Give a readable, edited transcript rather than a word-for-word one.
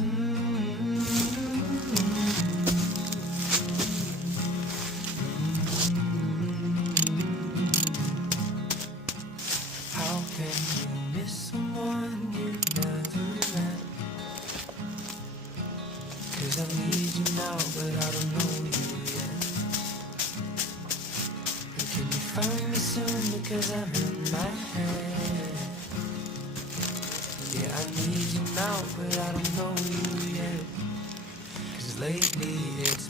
How can you miss someone you never met? 'Cause I need you now, but I don't know you yet. And can you find me soon, because I'm in my head. Yeah, I need you now, but I don't know you yet. 'Cause lately it's